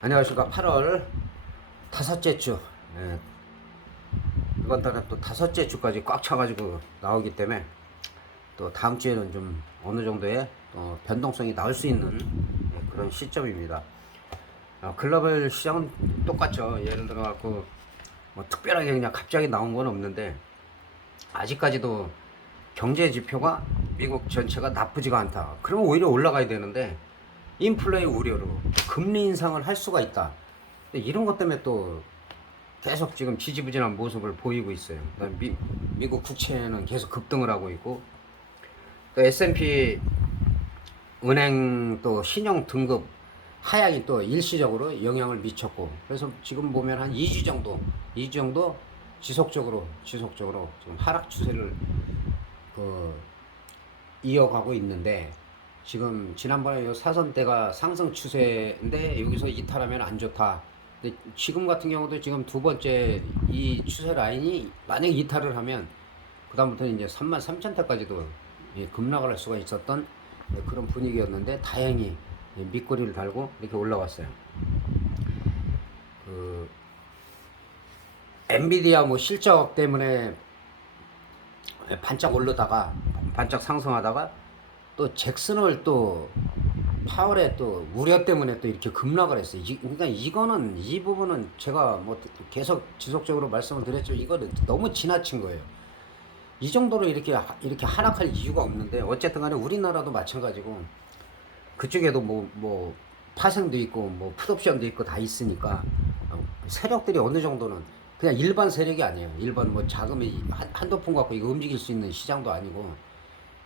안녕하십니까. 8월 다섯째 주. 예, 이번 달에 또 다섯째 주까지 꽉 차가지고 나오기 때문에 또 다음 주에는 좀 어느 정도의 변동성이 나올 수 있는 그런 시점입니다. 글로벌 시장은 똑같죠. 예를 들어 갖고 뭐 특별하게 그냥 갑자기 나온 건 없는데 아직까지도 경제 지표가 미국 전체가 나쁘지가 않다. 그러면 오히려 올라가야 되는데 인플레이 우려로 금리 인상을 할 수가 있다. 근데 이런 것 때문에 또 계속 지금 지지부진한 모습을 보이고 있어요. 미국 국채는 계속 급등을 하고 있고, 또 S&P 은행 또 신용 등급 하향이 또 일시적으로 영향을 미쳤고, 그래서 지금 보면 한 2주 정도 지속적으로 지금 하락 추세를 그 이어가고 있는데, 지금 지난번에 요 사선대가 상승 추세인데 여기서 이탈하면 안 좋다. 근데 지금 같은 경우도 지금 두 번째 이 추세 라인이 만약 이탈을 하면 그다음부터는 이제 33,000대까지도 급락을 할 수가 있었던 그런 분위기였는데 다행히 밑거리를 달고 이렇게 올라왔어요. 그 엔비디아 뭐 실적 때문에 반짝 오르다가 반짝 상승하다가 또 잭슨홀 또 파월의 또 우려 때문에 또 이렇게 급락을 했어요. 그러니까 이거는 이 부분은 제가 뭐 계속 지속적으로 말씀을 드렸죠. 이거는 너무 지나친 거예요. 이 정도로 이렇게 하락할 이유가 없는데 어쨌든 간에 우리나라도 마찬가지고 그쪽에도 뭐 파생도 있고 뭐 풋옵션도 있고 다 있으니까 세력들이 어느 정도는 그냥 일반 세력이 아니에요. 일반 뭐 자금이 한두 푼 갖고 이거 움직일 수 있는 시장도 아니고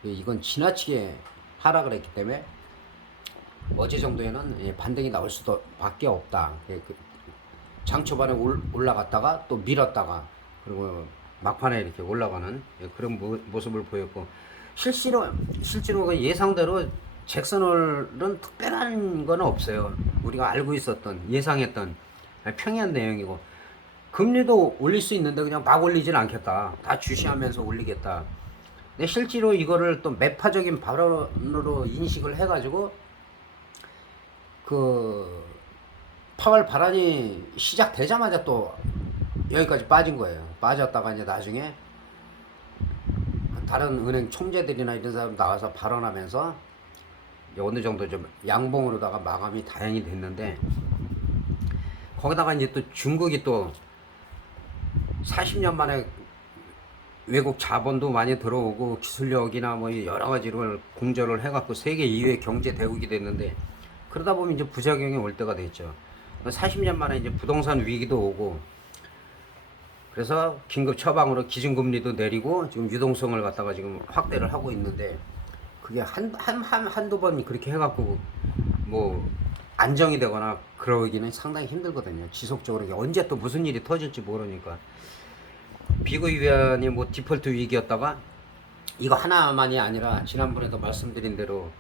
이건 지나치게 하락을 했기 때문에 어제 정도에는 반등이 나올 수도 밖에 없다. 장 초반에 올라갔다가 또 밀었다가 그리고 막판에 이렇게 올라가는 그런 모습을 보였고, 실제로 그 예상대로 잭슨홀은 특별한 건 없어요. 우리가 알고 있었던 예상했던 평이한 내용이고, 금리도 올릴 수 있는데 그냥 막 올리진 않겠다. 다 주시하면서 올리겠다. 근데 실제로 이거를 또 매파적인 발언으로 인식을 해가지고 그 파월 발언이 시작되자마자 또 여기까지 빠진 거예요. 빠졌다가 이제 나중에 다른 은행 총재들이나 이런 사람 나와서 발언하면서 어느 정도 좀 양봉으로다가 마감이 다행히 됐는데, 거기다가 이제 또 중국이 또 40년 만에 외국 자본도 많이 들어오고 기술력이나 뭐 여러 가지를 공조를 해갖고 세계 2위 경제 대국이 됐는데, 그러다 보면 이제 부작용이 올 때가 됐죠. 40년 만에 이제 부동산 위기도 오고, 그래서 긴급 처방으로 기준금리도 내리고 지금 유동성을 갖다가 지금 확대를 하고 있는데, 그게 한두 번 그렇게 해갖고 뭐 안정이 되거나 그러기는 상당히 힘들거든요. 지속적으로 언제 또 무슨 일이 터질지 모르니까. 비구이 위안이 뭐 디폴트 위기였다가 이거 하나만이 아니라 지난번에도 말씀드린 대로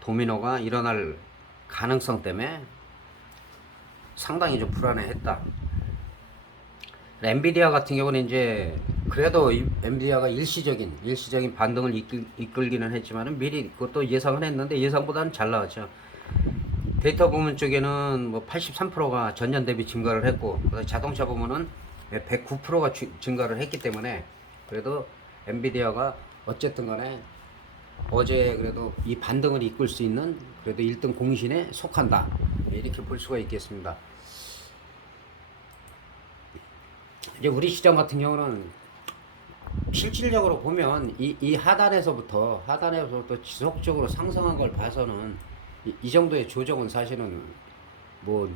도미노가 일어날 가능성 때문에 상당히 좀 불안해했다. 엔비디아 같은 경우는 이제 그래도 엔비디아가 일시적인 반등을 이끌기는 했지만은 미리 그것도 예상을 했는데 예상보다는 잘 나왔죠. 데이터 부문 쪽에는 뭐 83%가 전년 대비 증가를 했고, 자동차 부문은 109%가 증가를 했기 때문에 그래도 엔비디아가 어쨌든 간에 어제 그래도 이 반등을 이끌 수 있는 그래도 1등 공신에 속한다, 이렇게 볼 수가 있겠습니다. 이제 우리 시장 같은 경우는 실질적으로 보면 이 하단에서부터 지속적으로 상승한 걸 봐서는 이 정도의 조정은 사실은 뭐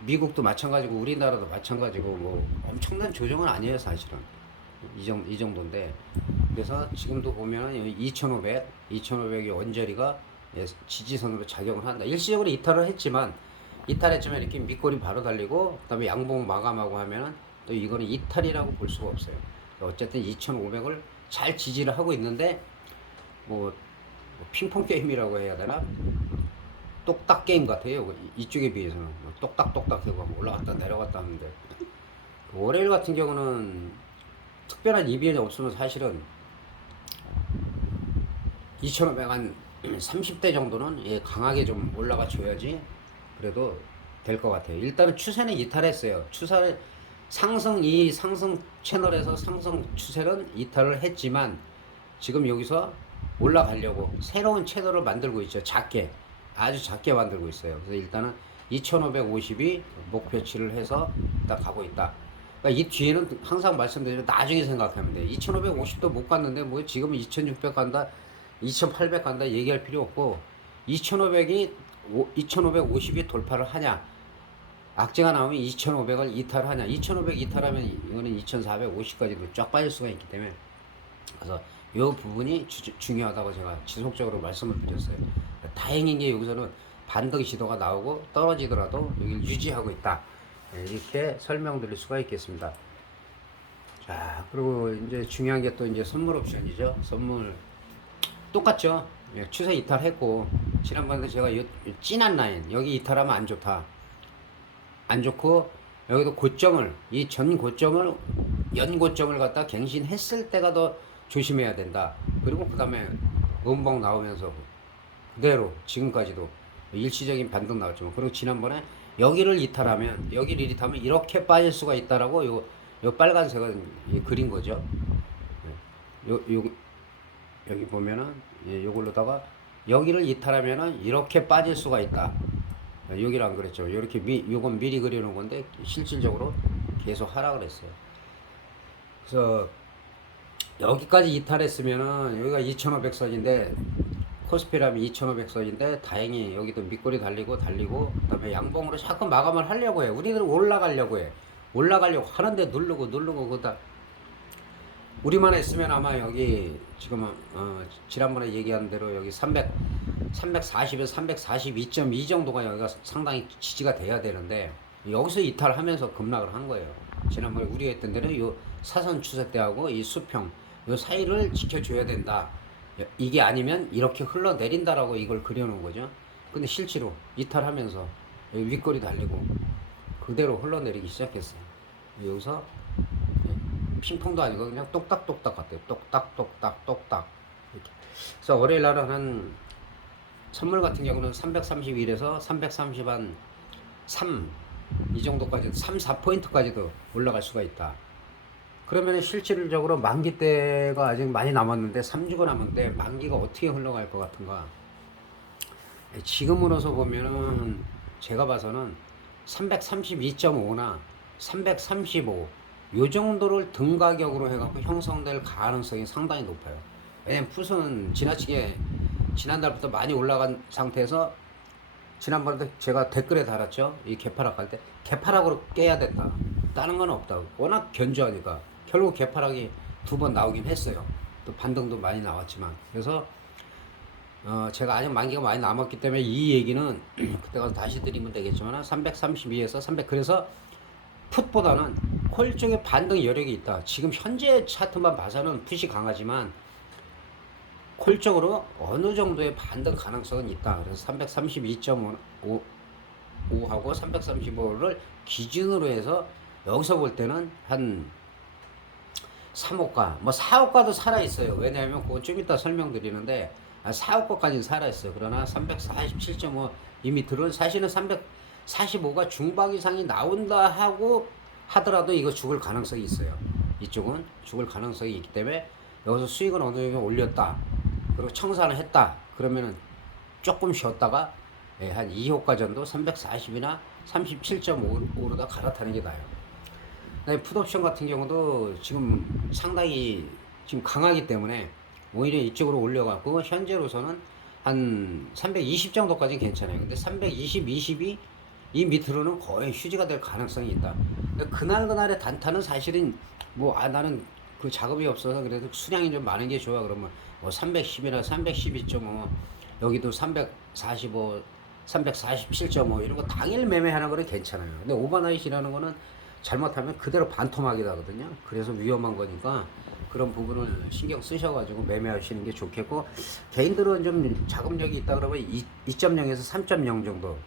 미국도 마찬가지고 우리나라도 마찬가지고 뭐 엄청난 조정은 아니에요 사실은. 이 정도인데, 그래서 지금도 보면 2,500이 언저리가 지지선으로 작용을 한다. 일시적으로 이탈했지만 이렇게 밑골이 바로 달리고 그다음에 양봉 마감하고 하면은 또 이거는 이탈이라고 볼 수가 없어요. 어쨌든 2,500을 잘 지지를 하고 있는데 뭐 핑퐁 게임이라고 해야 되나? 똑딱 게임 같아요. 이쪽에 비해서는 똑딱똑딱 하고 올라갔다 내려갔다 하는데, 월요일 같은 경우는 특별한 이변이 없으면 사실은 2,500 한 30대 정도는 강하게 좀 올라가 줘야지 그래도 될 것 같아요. 일단은 추세는 이탈했어요. 이 상승 채널에서 상승 추세는 이탈을 했지만 지금 여기서 올라가려고 새로운 채널을 만들고 있죠. 작게, 아주 작게 만들고 있어요. 그래서 일단은 2550이 목표치를 해서 일단 가고 있다. 그러니까 이 뒤에는 항상 말씀드리면 나중에 생각하면 돼요. 2550도 못 갔는데 뭐 지금 2600 간다, 2800 간다 얘기할 필요 없고 2550이 돌파를 하냐, 악재가 나오면 2500을 이탈하냐, 2500 이탈하면 이거는 2450까지도 쫙 빠질 수가 있기 때문에 그래서 이 부분이 중요하다고 제가 지속적으로 말씀을 드렸어요. 다행인 게 여기서는 반등 시도가 나오고 떨어지더라도 여기를 유지하고 있다. 이렇게 설명드릴 수가 있겠습니다. 자, 그리고 이제 중요한 게 또 이제 선물 옵션이죠. 선물 똑같죠. 추세 이탈했고 지난번에 제가 진한 라인 여기 이탈하면 안 좋다. 안 좋고 여기도 고점을 이 전 고점을 연고점을 갖다 갱신했을 때가 더 조심해야 된다. 그리고 그 다음에 음봉 나오면서 그대로 지금까지도 일시적인 반등 나왔지만 그리고 지난번에 여기를 이탈하면 이렇게 빠질 수가 있다라고 요 빨간색은 그린 거죠. 여기 보면은 요걸로다가 여기를 이탈하면은 이렇게 빠질 수가 있다. 여기를 안 그랬죠. 이렇게 요건 미리 그려놓은 건데 실질적으로 계속 하라 그랬어요. 그래서 여기까지 이탈했으면은 여기가 2500선인데 코스피라면 2500선인데 다행히 여기도 밑꼬리 달리고 그다음에 양봉으로 자꾸 마감을 하려고 해. 우리들은 올라가려고 해. 올라가려고 하는데 누르고 그다 우리만 했으면 아마 여기 지금 지난번에 얘기한 대로 여기 340에서 342.2 정도가 여기가 상당히 지지가 돼야 되는데 여기서 이탈하면서 급락을 한 거예요. 지난번에 우리가 했던 데는 요 사선 추세 때하고 이 수평 요 사이를 지켜줘야 된다. 이게 아니면 이렇게 흘러내린다라고 이걸 그려놓은 거죠. 근데 실제로 이탈하면서 여기 윗꼬리 달리고 그대로 흘러내리기 시작했어요. 여기서 핑퐁도 아니고 그냥 똑딱똑딱 같아요. 똑딱 이렇게. 그래서 월요일 날은 한 선물 같은 경우는 331에서 330한 3 이 정도까지 3, 4포인트까지도 올라갈 수가 있다. 그러면 실질적으로 만기 때가 아직 많이 남았는데 3주가 남았는데 만기가 어떻게 흘러갈 것 같은가. 지금으로서 보면은 제가 봐서는 332.5나 335 요 정도를 등 가격으로 해갖고 형성될 가능성이 상당히 높아요. 왜냐면 푸스는 지나치게 지난달부터 많이 올라간 상태에서 지난번에도 제가 댓글에 달았죠. 이 개파락 때 개파락으로 깨야 된다. 다른 건 없다고. 워낙 견조하니까 결국 개파락이 2번 나오긴 했어요. 또 반등도 많이 나왔지만 그래서 제가 아직 만기가 많이 남았기 때문에 이 얘기는 그때 가서 다시 드리면 되겠지만 332에서 300 그래서 풋보다는 콜 쪽에 반등 여력이 있다. 지금 현재 차트만 봐서는 풋이 강하지만 콜 쪽으로 어느 정도의 반등 가능성은 있다. 그래서 332.5하고 335를 기준으로 해서 여기서 볼 때는 한 3호가 뭐 4호가도 살아있어요. 왜냐하면 그건 좀 이따 설명드리는데 4호가까지는 살아있어요. 그러나 347.5 이 밑으로는 사실은 345가 중박 이상이 나온다 하더라도 이거 죽을 가능성이 있어요. 이쪽은 죽을 가능성이 있기 때문에 여기서 수익은 어느 정도 올렸다. 그리고 청산을 했다. 그러면은 조금 쉬었다가 한 2호가 정도 340이나 37.5로다 갈아타는 게 나아요. 풋옵션 같은 경우도 지금 상당히 지금 강하기 때문에 오히려 이쪽으로 올려갖고 현재로서는 한 320 정도까지는 괜찮아요. 근데 320, 20이 이 밑으로는 거의 휴지가 될 가능성이 있다. 그날의 단타는 사실은 나는 그 작업이 없어서 그래도 수량이 좀 많은 게 좋아. 그러면 310이나 312.5 여기도 345, 347.5 이런 거 당일 매매하는 거는 괜찮아요. 근데 오버나잇이라는 거는 잘못하면 그대로 반토막이 나거든요. 그래서 위험한 거니까 그런 부분을 신경 쓰셔가지고 매매하시는 게 좋겠고 개인들은 좀 자금력이 있다 그러면 2.0에서 3.0 정도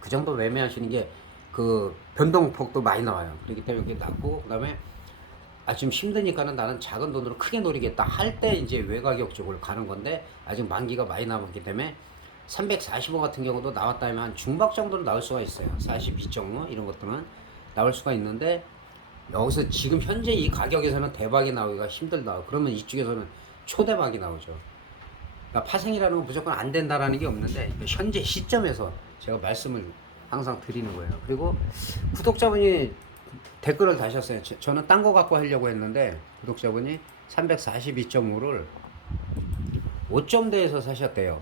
그 정도 매매하시는 게 그 변동폭도 많이 나와요. 그렇기 때문에 이게 낮고 그다음에 좀 힘드니까는 나는 작은 돈으로 크게 노리겠다 할 때 이제 외가격 쪽을 가는 건데 아직 만기가 많이 남았기 때문에 345 같은 경우도 나왔다면 한 중박 정도로 나올 수가 있어요. 42.5 이런 것들은 나올 수가 있는데 여기서 지금 현재 이 가격에서는 대박이 나오기가 힘들다. 그러면 이쪽에서는 초대박이 나오죠. 그러니까 파생이라는 건 무조건 안 된다라는 게 없는데 현재 시점에서 제가 말씀을 항상 드리는 거예요. 그리고 구독자분이 댓글을 다셨어요. 저는 딴 거 갖고 하려고 했는데 구독자분이 342.5를 5점대에서 사셨대요.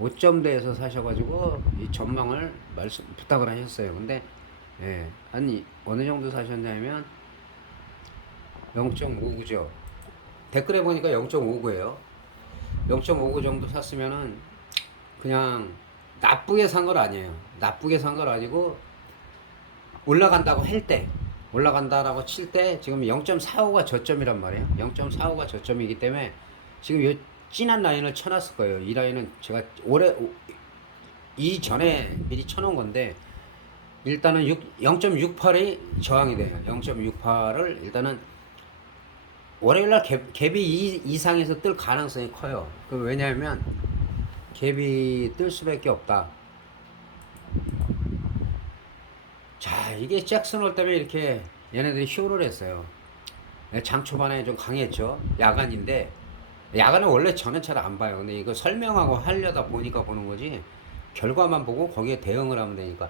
5점대에서 사셔가지고 이 전망을 부탁을 하셨어요. 근데 예, 아니 어느 정도 사셨냐면 0.59죠. 댓글에 보니까 0.59예요. 0.59 정도 샀으면은 그냥 나쁘게 산 건 아니에요. 나쁘게 산 건 아니고 올라간다고 할 때, 올라간다라고 칠 때 지금 0.45가 저점이란 말이에요. 0.45가 저점이기 때문에 지금 이 진한 라인을 쳐놨을 거예요. 이 라인은 제가 이전에 미리 쳐놓은 건데 일단은 0.68이 저항이 돼요. 0.68을 일단은 월요일날 갭이 이상에서 뜰 가능성이 커요. 왜냐하면 갭이 뜰 수밖에 없다. 자, 이게 잭슨홀 때문에 이렇게 얘네들이 효를 했어요. 장 초반에 좀 강했죠. 야간인데 야간은 원래 저는 잘 안 봐요. 근데 이거 설명하고 하려다 보니까 보는 거지 결과만 보고 거기에 대응을 하면 되니까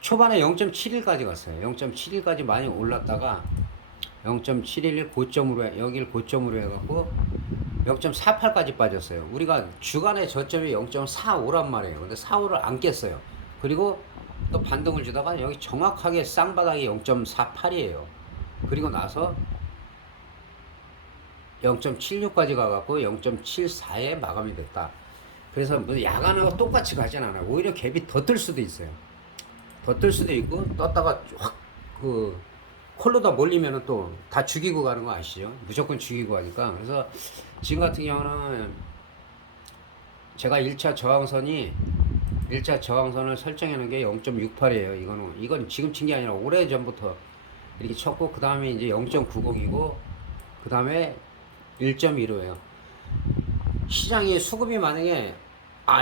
초반에 0.71까지 갔어요. 0.71까지 많이 올랐다가 0.71 고점으로 여길 고점으로 해갖고 0.48까지 빠졌어요. 우리가 주간의 저점이 0.45란 말이에요. 근데 45를 안 깼어요. 그리고 또 반등을 주다가 여기 정확하게 쌍바닥이 0.48이에요. 그리고 나서 0.76까지 가갖고 0.74에 마감이 됐다. 그래서 뭐 야간하고 똑같이 가진 않아요. 오히려 갭이 더 뜰 수도 있어요. 더 뜰 수도 있고 떴다가 확 콜로 다 몰리면은 또 다 죽이고 가는 거 아시죠? 무조건 죽이고 가니까. 그래서 지금 같은 경우는 제가 1차 저항선을 설정해 놓은 게 0.68이에요. 이건 지금 친 게 아니라 오래 전부터 이렇게 쳤고, 그 다음에 이제 0.90이고, 그 다음에 1.15예요. 시장에 수급이 만약에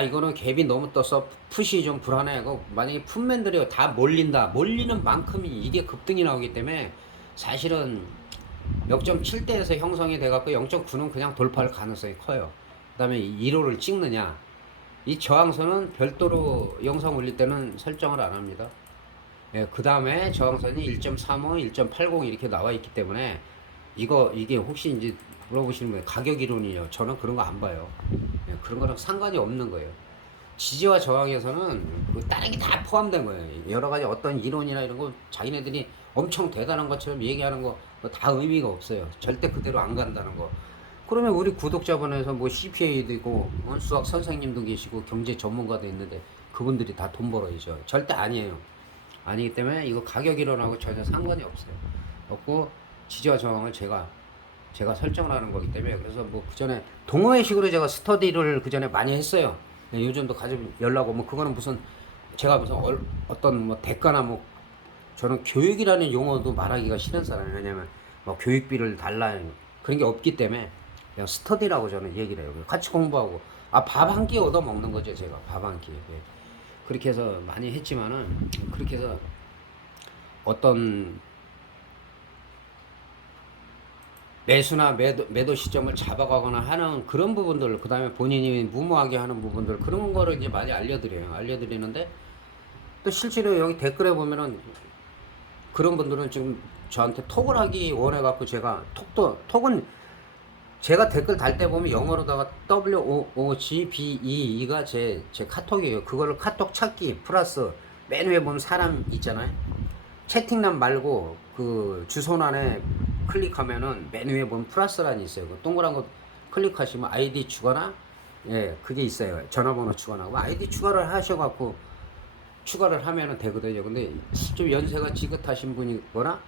이거는 갭이 너무 떠서 풋이 좀 불안해하고 만약에 풋맨들이 다 몰리는 만큼이 이게 급등이 나오기 때문에 사실은 0.7대에서 형성이 돼갖고 0.9는 그냥 돌파할 가능성이 커요. 그 다음에 1호를 찍느냐, 이 저항선은 별도로 영상 올릴 때는 설정을 안 합니다. 예, 그 다음에 저항선이 1.35, 1.80 이렇게 나와 있기 때문에 이게 혹시 이제 물어보시는 거예요. 가격 이론이요. 저는 그런 거 안 봐요. 예, 그런 거랑 상관이 없는 거예요. 지지와 저항에서는 다른 게 다 포함된 거예요. 여러 가지 어떤 이론이나 이런 거 자기네들이 엄청 대단한 것처럼 얘기하는 거 다 의미가 없어요. 절대 그대로 안 간다는 거. 그러면 우리 구독자분에서 뭐 CPA도 있고 수학 선생님도 계시고 경제 전문가도 있는데 그분들이 다 돈 벌어야죠. 절대 아니에요. 아니기 때문에 이거 가격 이론하고 전혀 상관이 없어요. 없고 지지와 저항을 제가 설정을 하는 거기 때문에. 그래서 뭐 그전에 동호회식으로 제가 스터디를 그전에 많이 했어요. 요즘도 가끔 연락 오면 그거는 무슨 제가 무슨 어떤 뭐 대가나 뭐 저는 교육이라는 용어도 말하기가 싫은 사람이에요. 왜냐면 뭐 교육비를 달라 그런 게 없기 때문에 그냥 스터디라고 저는 얘기를 해요. 같이 공부하고 밥 한 끼 얻어 먹는 거죠. 제가 밥 한 끼. 예. 그렇게 해서 많이 했지만은 그렇게 해서 어떤 매수나 매도 시점을 잡아가거나 하는 그런 부분들, 그 다음에 본인이 무모하게 하는 부분들, 그런 거를 이제 많이 알려드리는데, 또 실제로 여기 댓글에 보면은 그런 분들은 지금 저한테 톡을 하기 원해갖고 톡은 제가 댓글 달 때 보면 영어로다가 WOOGBE가 제 카톡이에요. 그거를 카톡 찾기 플러스 맨 위에 보면 사람 있잖아요. 채팅란 말고 그 주소란에 클릭하면은 맨 위에 보면 플러스란이 있어요. 그 동그란 거 클릭하시면 아이디 추가나 그게 있어요. 전화번호 추가나고 아이디 추가를 하셔갖고 추가를 하면은 되거든요. 근데 좀 연세가 지긋하신 분이거나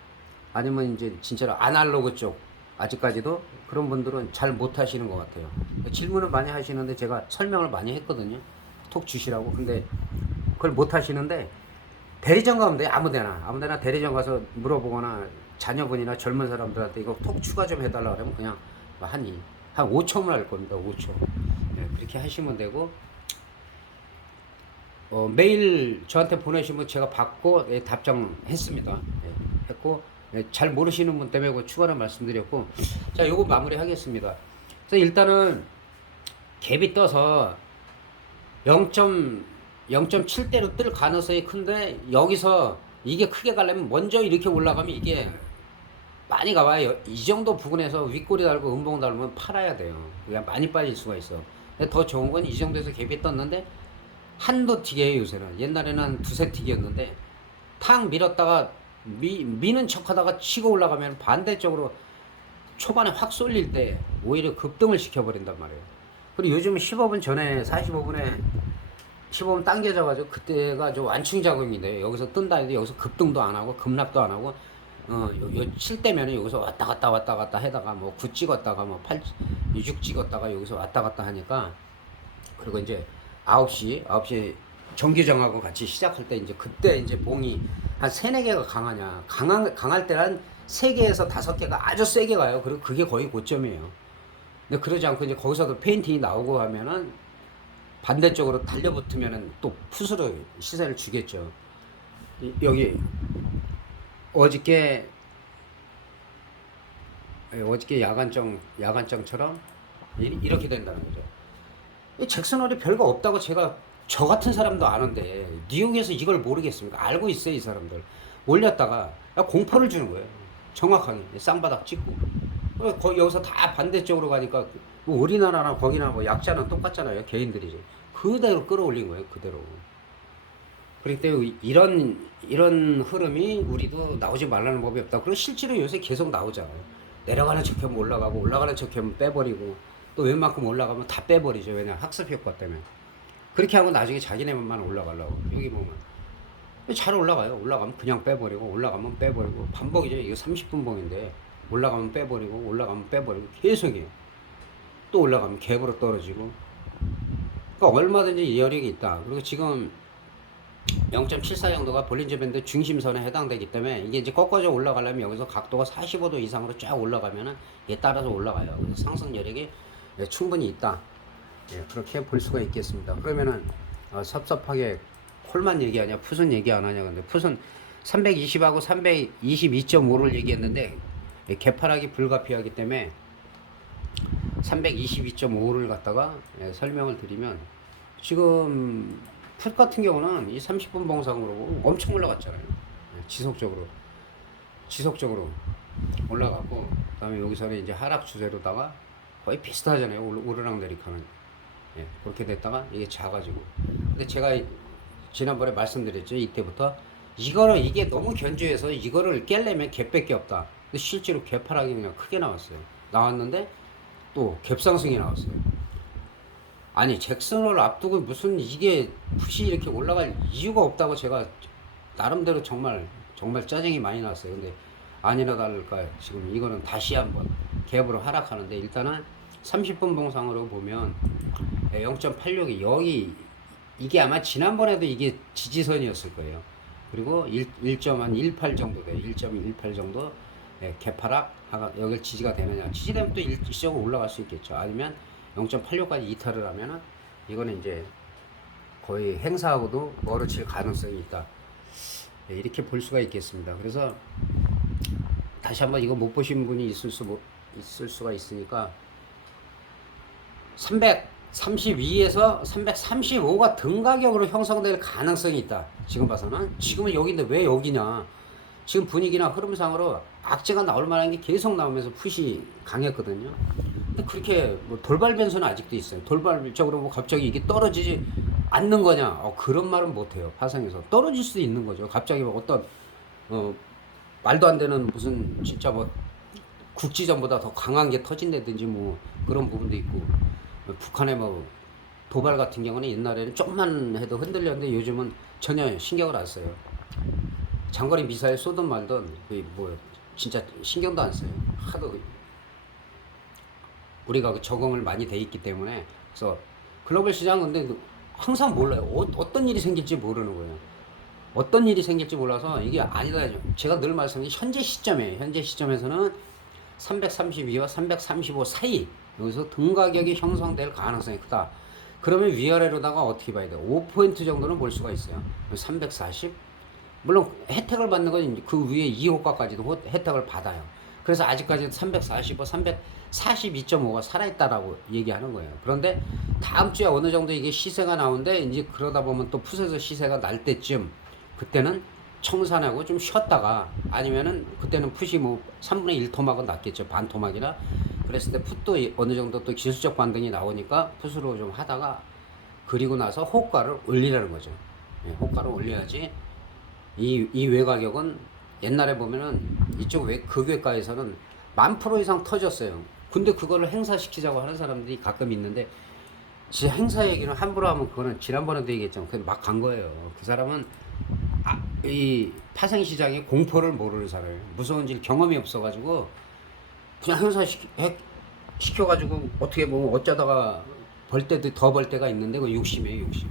아니면 이제 진짜로 아날로그 쪽 아직까지도 그런 분들은 잘 못하시는 것 같아요. 질문을 많이 하시는데 제가 설명을 많이 했거든요. 톡 주시라고. 근데 그걸 못하시는데 대리점 가면 돼. 아무데나 대리점 가서 물어보거나 자녀분이나 젊은 사람들한테 이거 톡 추가 좀 해달라 그러면 그냥 한 5초만 할 겁니다. 5초. 그렇게 하시면 되고, 메일 저한테 보내시면 제가 받고 답장했습니다. 했고 잘 모르시는 분 때문에 그 추가로 말씀드렸고 자 요거 마무리 하겠습니다. 그래서 일단은 갭이 떠서 0.7대로 뜰 가능성이 큰데 여기서 이게 크게 가려면 먼저 이렇게 올라가면 이게 많이 가봐요. 이 정도 부근에서 윗꼬리 달고 음봉 달면 팔아야 돼요. 그냥 많이 빠질 수가 있어. 근데 더 좋은 건 이 정도에서 갭이 떴는데 한도 튀기예요 요새는. 옛날에는 한 두세 튀기였는데 탁 밀었다가 미는 척하다가 치고 올라가면 반대쪽으로 초반에 확 쏠릴 때 오히려 급등을 시켜버린단 말이에요. 그리고 요즘 15분 전에 45분에 15분 당겨져가지고 그때가 좀 완충 작용인데 여기서 뜬다 해도 여기서 급등도 안 하고 급락도 안 하고 칠 때면은 여기서 왔다 갔다 해다가 뭐 9 찍었다가 뭐 8, 6 찍었다가 여기서 왔다 갔다 하니까 그리고 이제 9시 정규정하고 같이 시작할 때 이제 그때 이제 봉이 한 3, 4개가 강하냐. 강할 때는 한 3개에서 5개가 아주 세게 가요. 그리고 그게 거의 고점이에요. 근데 그러지 않고 이제 거기서도 페인팅이 나오고 하면은 반대쪽으로 달려붙으면은 또 풋으로 시세를 주겠죠. 여기 어저께 야간장처럼 이렇게 된다는 거죠. 이 잭슨홀이 별거 없다고 제가 저 같은 사람도 아는데 뉴욕에서 이걸 모르겠습니까? 알고 있어요 이 사람들. 올렸다가 공포를 주는 거예요. 정확하게 쌍바닥 찍고 여기서 다 반대쪽으로 가니까 뭐 우리나라나 거기나 뭐 약자는 똑같잖아요. 개인들이지. 그대로 끌어올린 거예요. 그대로. 그렇기 때문에 이런 흐름이 우리도 나오지 말라는 법이 없다. 그리고 실제로 요새 계속 나오잖아요. 내려가는 척하면 올라가고 올라가는 척하면 빼버리고 또 웬만큼 올라가면 다 빼버리죠. 왜냐 학습 효과 때문에. 그렇게 하고 나중에 자기네만 올라가려고. 여기 보면 잘 올라가요. 올라가면 그냥 빼버리고 올라가면 빼버리고 반복이죠. 이거 30분 봉인데 올라가면 빼버리고 올라가면 빼버리고 계속이에요. 또 올라가면 갭으로 떨어지고. 그러니까 얼마든지 여력이 있다. 그리고 지금 0.74 정도가 볼린저 밴드 중심선에 해당되기 때문에 이게 이제 꺾어져 올라가려면 여기서 각도가 45도 이상으로 쫙 올라가면은 얘 따라서 올라가요. 그래서 상승 여력이 충분히 있다. 예, 그렇게 볼 수가 있겠습니다. 그러면은 섭섭하게 콜만 얘기하냐 풋은 얘기 안 하냐. 근데 풋은 320하고 322.5를 얘기했는데 개파락이 불가피하기 때문에 322.5를 갖다가 설명을 드리면 지금 풋 같은 경우는 이 30분 봉상으로 엄청 올라갔잖아요. 지속적으로 올라갔고 그다음에 여기서는 이제 하락 추세로다가 거의 비슷하잖아요. 오르락내리락하는. 예, 그렇게 됐다가 이게 작아지고. 근데 제가 지난번에 말씀드렸죠. 이때부터 이게 너무 견조해서 이거를 깰려면 갭밖에 없다. 근데 실제로 갭하락이 그냥 크게 나왔어요. 나왔는데 또 갭상승이 나왔어요. 아니 잭슨홀 앞두고 무슨 이게 풋이 이렇게 올라갈 이유가 없다고 제가 나름대로 정말 짜증이 많이 났어요. 근데 아니나 다를까 지금 이거는 다시 한번 갭으로 하락하는데 일단은 30분 봉상으로 보면 0.86이 여기 이게 아마 지난번에도 이게 지지선이었을 거예요. 그리고 1.18 정도 돼요. 1.18 정도 갭하락 여기 지지가 되느냐. 지지되면 또 일시적으로 올라갈 수 있겠죠. 아니면 0.86까지 이탈을 하면은 이거는 이제 거의 행사하고도 멀어질 가능성이 있다. 이렇게 볼 수가 있겠습니다. 그래서 다시 한번 이거 못 보신 분이 있을 수가 있으니까 332에서 335가 등가격으로 형성될 가능성이 있다. 지금 봐서는. 지금은 여기인데 왜 여기냐. 지금 분위기나 흐름상으로 악재가 나올 만한 게 계속 나오면서 풋이 강했거든요. 근데 그렇게 뭐 돌발 변수는 아직도 있어요. 돌발적으로 뭐 갑자기 이게 떨어지지 않는 거냐. 그런 말은 못해요. 파상에서. 떨어질 수도 있는 거죠. 갑자기 뭐 어떤 말도 안 되는 무슨 진짜 뭐 국지전보다 더 강한 게 터진다든지 뭐 그런 부분도 있고. 북한의 뭐 도발 같은 경우는 옛날에는 좀만 해도 흔들렸는데 요즘은 전혀 신경을 안 써요. 장거리 미사일 쏘든 말든 뭐 진짜 신경도 안 써요. 하도 우리가 적응을 많이 돼 있기 때문에. 그래서 글로벌 시장 근데 항상 몰라요. 어떤 일이 생길지 모르는 거예요. 어떤 일이 생길지 몰라서 이게 아니다. 제가 늘 말씀드린 현재 시점이에요. 현재 시점에서는 332와 335 사이 여기서 등가격이 형성될 가능성이 크다. 그러면 위아래로다가 어떻게 봐야 돼요? 5포인트 정도는 볼 수가 있어요. 340. 물론 혜택을 받는 건 그 위에 2호가까지도 혜택을 받아요. 그래서 아직까지는 345, 342.5가 살아있다라고 얘기하는 거예요. 그런데 다음 주에 어느 정도 이게 시세가 나오는데 이제 그러다 보면 또 푸세서 시세가 날 때쯤 그때는 청산하고 좀 쉬었다가 아니면은 그때는 풋이 뭐 3분의 1 토막은 났겠죠. 반 토막이나 그랬을 때 풋도 어느 정도 또 기술적 반등이 나오니까 풋으로 좀 하다가 그리고 나서 호가를 올리라는 거죠. 예, 호가를 올려야지 이 외가격은 옛날에 보면은 이쪽 극외가에서는 10,000% 이상 터졌어요. 근데 그거를 행사시키자고 하는 사람들이 가끔 있는데 진짜 행사 얘기는 함부로 하면 그거는 지난번에도 얘기했지만 그냥 막 간 거예요. 그 사람은 이 파생시장의 공포를 모르는 사람이에요. 무서운 경험이 없어가지고 그냥 시켜가지고 어떻게 보면 어쩌다가 벌 때도 더 벌 때가 있는데 그 60이에요 60.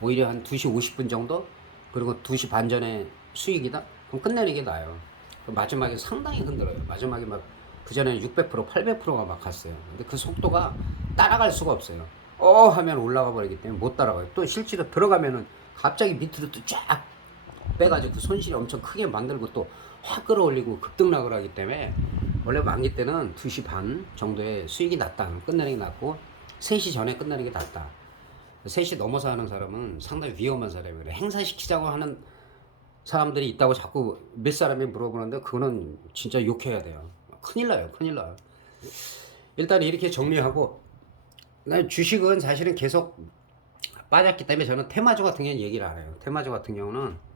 오히려 한 2시 50분 정도 그리고 2시 반 전에 수익이다? 그럼 끝내는 게 나아요. 마지막에 상당히 흔들어요. 마지막에 막 그전에 600% 800%가 막 갔어요. 근데 그 속도가 따라갈 수가 없어요. 하면 올라가 버리기 때문에 못 따라가요. 또 실제로 들어가면은 갑자기 밑으로 또 쫙 빼가지고 그 손실이 엄청 크게 만들고 또 확 끌어올리고 급등락을 하기 때문에 원래 만기 때는 2시 반 정도에 수익이 났다. 끝내는 게 낫고 3시 전에 끝내는 게 낫다. 3시 넘어서 하는 사람은 상당히 위험한 사람이에요. 행사시키자고 하는 사람들이 있다고 자꾸 몇 사람이 물어보는데 그거는 진짜 욕해야 돼요. 큰일 나요. 큰일 나요. 일단 이렇게 정리하고 주식은 사실은 계속 빠졌기 때문에 저는 테마주 같은 경우는 얘기를 안 해요. 테마주 같은 경우는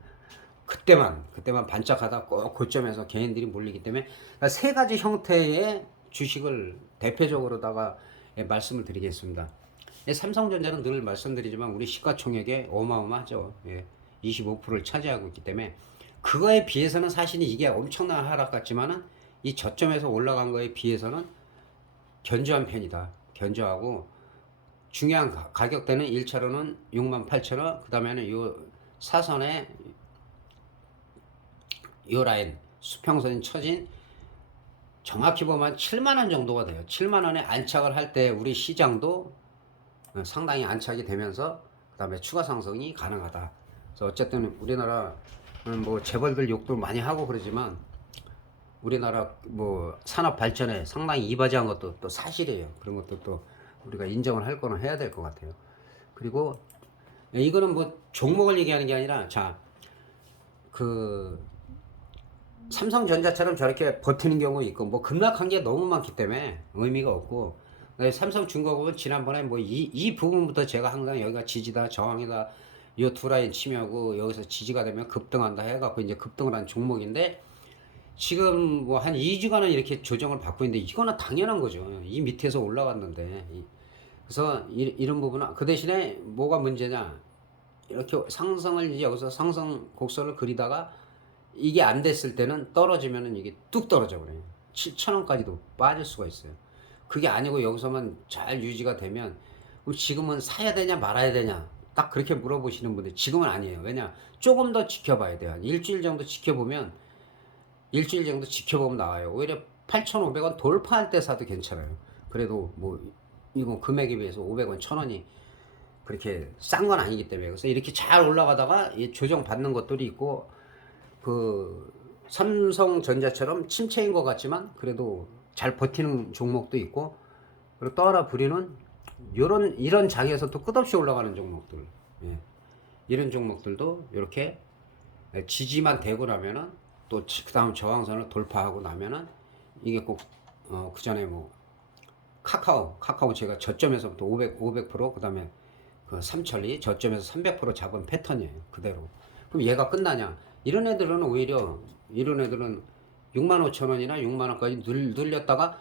그때만 반짝하다 꼭 고점에서 개인들이 몰리기 때문에 그러니까 세 가지 형태의 주식을 대표적으로다가 말씀을 드리겠습니다. 삼성전자는 늘 말씀드리지만 우리 시가총액의 어마어마하죠. 25%를 차지하고 있기 때문에 그거에 비해서는 사실 이게 엄청난 하락 같지만은 이 저점에서 올라간 거에 비해서는 견조한 편이다. 견조하고 중요한 가격대는 1차로는 68,000원, 그 다음에는 요 사선에 요 라인 수평선이 쳐진 정확히 보면 7만원 정도가 돼요. 7만원에 안착을 할 때 우리 시장도 상당히 안착이 되면서 그 다음에 추가 상승이 가능하다. 그래서 어쨌든 우리나라는 뭐 재벌들 욕도 많이 하고 그러지만 우리나라 뭐 산업 발전에 상당히 이바지한 것도 또 사실이에요. 그런 것도 또 우리가 인정을 할 거는 해야 될 것 같아요. 그리고 이거는 뭐 종목을 얘기하는 게 아니라 그 삼성전자처럼 저렇게 버티는 경우 있고 뭐 급락한 게 너무 많기 때문에 의미가 없고 삼성중공업은 지난번에 뭐 이 부분부터 제가 항상 여기가 지지다 저항이다 요 두 라인 치며고 여기서 지지가 되면 급등한다 해갖고 이제 급등을 한 종목인데 지금 뭐 한 2주간은 이렇게 조정을 받고 있는데 이거는 당연한 거죠. 이 밑에서 올라왔는데 그래서 이런 부분은 그 대신에 뭐가 문제냐 이렇게 상승을 이제 여기서 상승 곡선을 그리다가 이게 안 됐을 때는 떨어지면은 이게 뚝 떨어져 버려요. 7,000원까지도 빠질 수가 있어요. 그게 아니고 여기서만 잘 유지가 되면 지금은 사야 되냐 말아야 되냐 딱 그렇게 물어보시는 분들 지금은 아니에요. 왜냐 조금 더 지켜봐야 돼요. 한 일주일 정도 지켜보면 나와요. 오히려 8,500원 돌파할 때 사도 괜찮아요. 그래도 뭐 이건 금액에 비해서 500원 1,000원이 그렇게 싼 건 아니기 때문에 그래서 이렇게 잘 올라가다가 조정 받는 것들이 있고 그 삼성전자처럼 침체인 것 같지만 그래도 잘 버티는 종목도 있고 그리고 떠나 부리는 이런 장에서 또 끝없이 올라가는 종목들 이런 종목들도 이렇게 지지만 되고 나면은 또 그 다음 저항선을 돌파하고 나면은 이게 꼭 그 전에 뭐 카카오 제가 저점에서부터 500% 그 다음에 그 삼천리 저점에서 300% 잡은 패턴이에요. 그대로. 그럼 얘가 끝나냐? 이런 애들은 65,000원이나 6만원까지 늘렸다가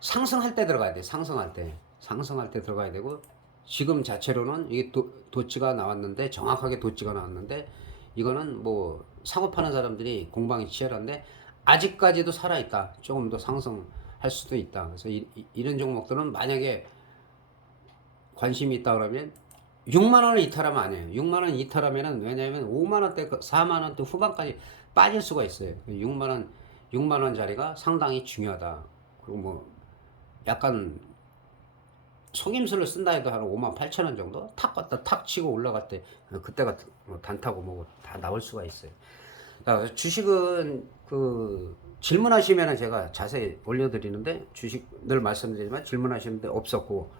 상승할 때 들어가야 돼. 상승할 때 들어가야 되고 지금 자체로는 이게 도치가 나왔는데 정확하게 도치가 나왔는데 이거는 뭐 사고 파는 사람들이 공방이 치열한데 아직까지도 살아있다. 조금 더 상승할 수도 있다. 그래서 이런 종목들은 만약에 관심이 있다 그러면 6만원을 이탈하면 안 해요. 6만원 이탈하면은 왜냐면 5만원대, 4만원대 후반까지 빠질 수가 있어요. 6만원 자리가 상당히 중요하다. 그리고 뭐 약간 속임수를 쓴다 해도 한 58,000원 정도 탁 갔다 탁 치고 올라갈 때 그때가 뭐 단타고 뭐고 다 나올 수가 있어요. 자, 주식은 그 질문하시면 제가 자세히 올려드리는데 주식 늘 말씀드리지만 질문하시는데 없었고,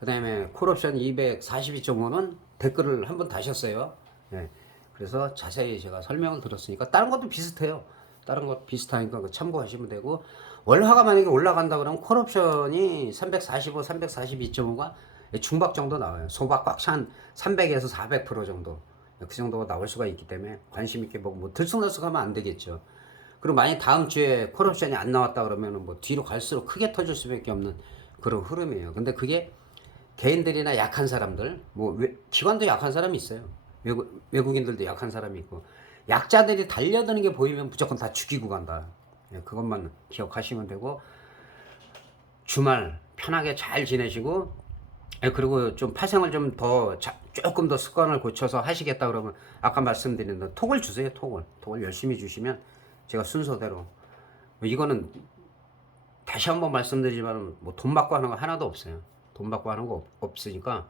그 다음에 콜옵션 242.5는 댓글을 한번 다셨어요. 예. 그래서 자세히 제가 설명을 들었으니까 다른 것도 비슷해요. 다른 것 비슷하니까 참고하시면 되고, 월화가 만약에 올라간다 그러면 콜옵션이 345, 342.5가 중박 정도 나와요. 소박 꽉 찬 300에서 400% 정도. 그 정도가 나올 수가 있기 때문에 관심 있게 보고, 뭐 들쑥날쑥하면 안 되겠죠. 그리고 만약 다음 주에 콜옵션이 안 나왔다 그러면은 뭐 뒤로 갈수록 크게 터질 수밖에 없는 그런 흐름이에요. 근데 그게 개인들이나 약한 사람들, 뭐 기관도 약한 사람이 있어요. 외국인들도 약한 사람이 있고, 약자들이 달려드는 게 보이면 무조건 다 죽이고 간다. 예, 그것만 기억하시면 되고, 주말 편하게 잘 지내시고, 예, 그리고 좀 파생을 좀 더 조금 더 습관을 고쳐서 하시겠다 그러면 아까 말씀드린 대로 톡을 주세요. 톡을 열심히 주시면 제가 순서대로, 뭐 이거는 다시 한번 말씀드리지만 뭐 돈 받고 하는 거 하나도 없어요. 돈 받고 하는 거 없으니까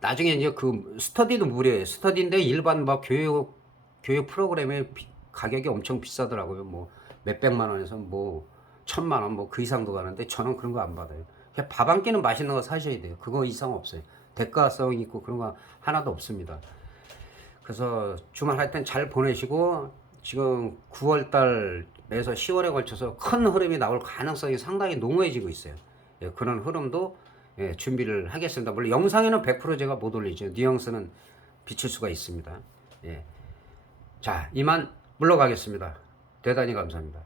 나중에 이제 그 스터디도 무료예요. 스터디인데 일반 막 교육 프로그램의 가격이 엄청 비싸더라고요. 뭐 몇백만 원에서 뭐 1,000만 원 뭐 그 이상도 가는데 저는 그런 거 안 받아요. 그냥 밥 한 끼는 맛있는 거 사셔야 돼요. 그거 이상 없어요. 대가성 있고 그런 거 하나도 없습니다. 그래서 주말 하여튼 잘 보내시고, 지금 9월 달에서 10월에 걸쳐서 큰 흐름이 나올 가능성이 상당히 농후해지고 있어요. 예, 그런 흐름도 예, 준비를 하겠습니다. 물론 영상에는 100% 제가 못 올리죠. 뉘앙스는 비칠 수가 있습니다. 예. 자, 이만 물러가겠습니다. 대단히 감사합니다.